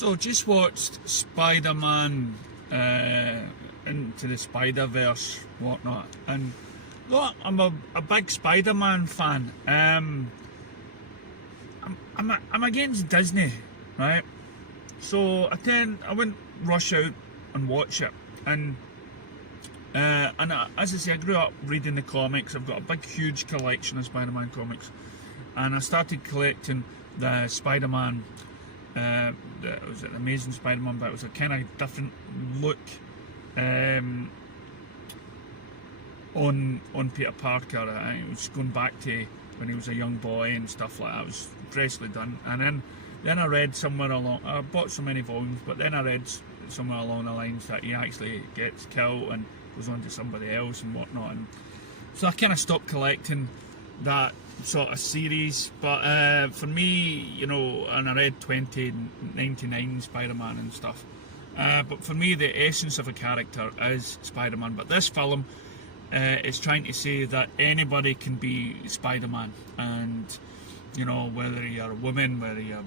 So just watched Spider-Man into the spiderverse, whatnot, and look, I'm a big Spider-Man fan. I'm against Disney, right? So I wouldn't rush out and watch it, and as I say, I grew up reading the comics. I've got a big, huge collection of Spider-Man comics, and I started collecting the Spider-Man. It was an Amazing Spider-Man, but it was a kind of different look on Peter Parker. It was going back to when he was a young boy and stuff like that. It was freshly done. And then I read somewhere along, I bought so many volumes, but then I read somewhere along the lines that he actually gets killed and goes on to somebody else and whatnot. And so I kind of stopped collecting that sort of series, but for me, you know, and I read 2099 Spider-Man and stuff, but for me the essence of a character is Spider-Man. But this film is trying to say that anybody can be Spider-Man, and you know, whether you're a woman, whether you're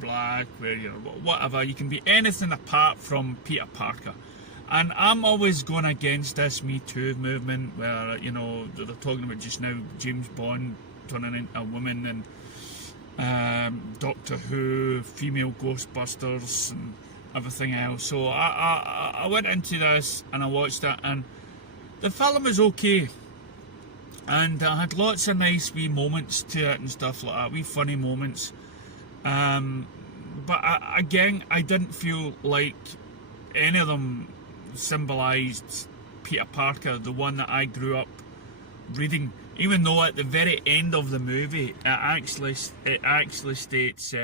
black, whether you're whatever, you can be anything apart from Peter Parker. And I'm always going against this Me Too movement where, you know, they're talking about just now James Bond turning into a woman, and Doctor Who, female Ghostbusters and everything else. So I went into this and I watched it, and the film is okay. And I had lots of nice wee moments to it and stuff like that, wee funny moments. But again, I didn't feel like any of them symbolised Peter Parker, the one that I grew up reading, even though at the very end of the movie it actually states,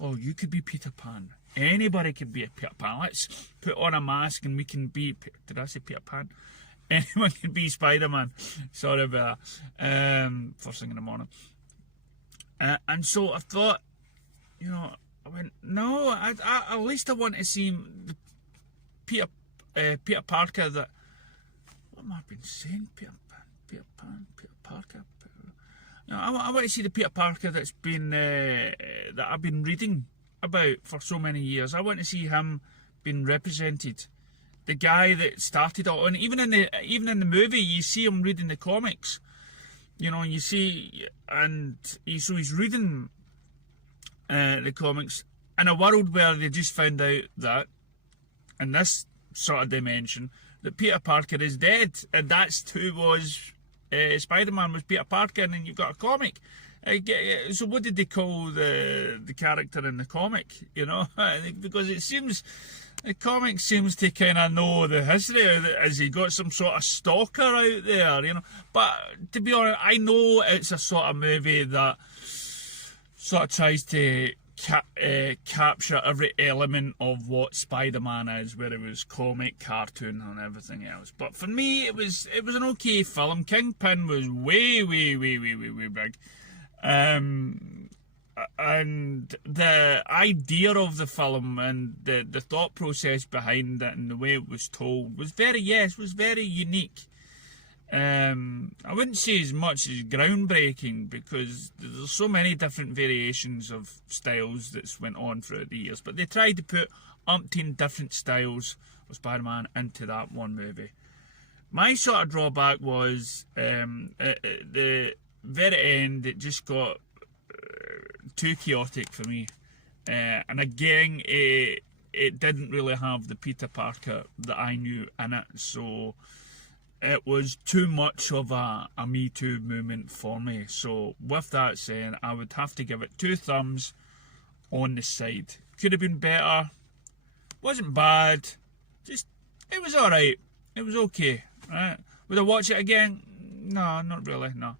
oh, you could be Peter Pan, anybody could be a Peter Pan, let's put on a mask and we can be, did I say Peter Pan? Anyone can be Spider-Man. Sorry about that. First thing in the morning. And so I thought, you know, I went, no, at least I want to see the Peter Parker that, what am I been saying? Peter Parker. You know, I want to see the Peter Parker that's been that I've been reading about for so many years. I want to see him being represented. The guy that started it all, and even in the movie, you see him reading the comics. You know, you see, and so he's reading the comics in a world where they just found out that in this sort of dimension that Peter Parker is dead, and that's who was Spider-Man, was Peter Parker, and then you've got a comic. So what did they call the character in the comic? You know, because it seems the comic seems to kind of know the history of it, as he got some sort of stalker out there, you know. But to be honest, I know it's a sort of movie that sort of tries to capture every element of what Spider-Man is, where it was comic, cartoon and everything else. But for me, it was an okay film. Kingpin was way big. And the idea of the film and the thought process behind it and the way it was told was very unique. I wouldn't say as much as groundbreaking, because there's so many different variations of styles that's went on throughout the years, but they tried to put umpteen different styles of Spider-Man into that one movie. My sort of drawback was at the very end, it just got too chaotic for me, and again it didn't really have the Peter Parker that I knew in it, so it was too much of a Me Too moment for me. So with that saying, I would have to give it 2 thumbs on the side. Could have been better, wasn't bad, just it was alright, it was okay, right? Would I watch it again? No, not really, no.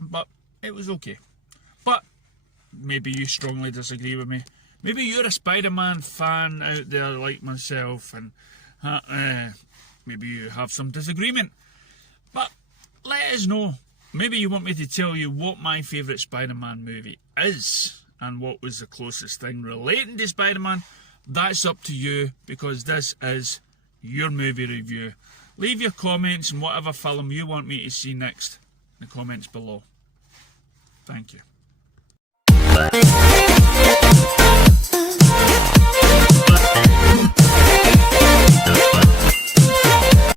But it was okay. But maybe you strongly disagree with me. Maybe you're a Spider-Man fan out there like myself, and maybe you have some disagreement. But let us know. Maybe you want me to tell you what my favourite Spider-Man movie is, and what was the closest thing relating to Spider-Man. That's up to you, because this is your movie review. Leave your comments on whatever film you want me to see next in the comments below. Thank you.